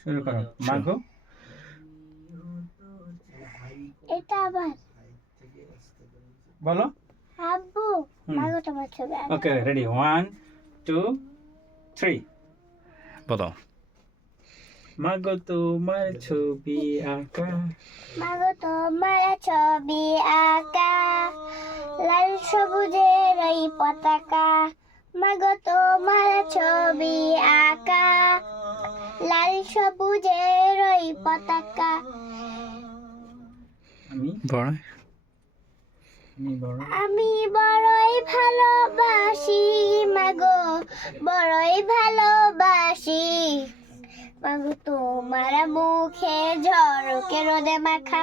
শুরু করো। মাগো এটা আবার বলো। আব্বু মাগো তোমার ছবি আঁকা। ওকে রেডি 1 2 3 বলো। মাগো তোমার ছবি আঁকা মাগো তোমার ছবি আঁকা লাল সবুজের এই পতাকা। মাগো তোমার ছবি আঁকা লাল সবুজের ওই পতাকা। আমি বড় বড় আমি বড়ই ভালোবাসি মাগো বড়ই ভালোবাসি। মাগো তোমার মুখে ঝড়কে রোদে মাখা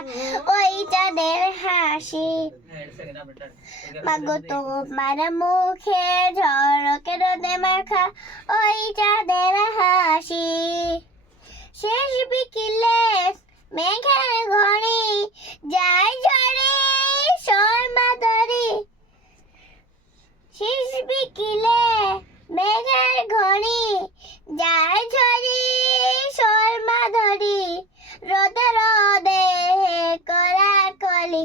ওই চাঁদের হাসি। মাগো তোমার মুখে ঝড়কে রোদে মাখা ওই চাঁদের হাসি। শেষ বিকেলে মেঘের ঘড়ি যায় ঝরে শর্মা ধরি। শেষ বিকেলে মেঘের ঘড়ি যায় ঝরি শর্মা ধরি। রোদে রোদে করা কলি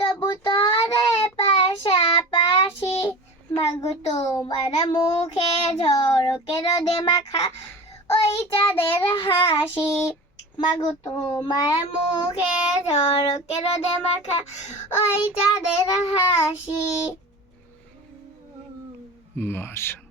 তবু তোরে পাশাপাশি। মাগো তোমার মুখে ঝড়কে রোদে মাখা ওই চাঁদের হাসি। মাগো তোমার মুখে ঝড়কে রোদে মাখা ওই চাঁদের হাসি। মাশাআল্লাহ।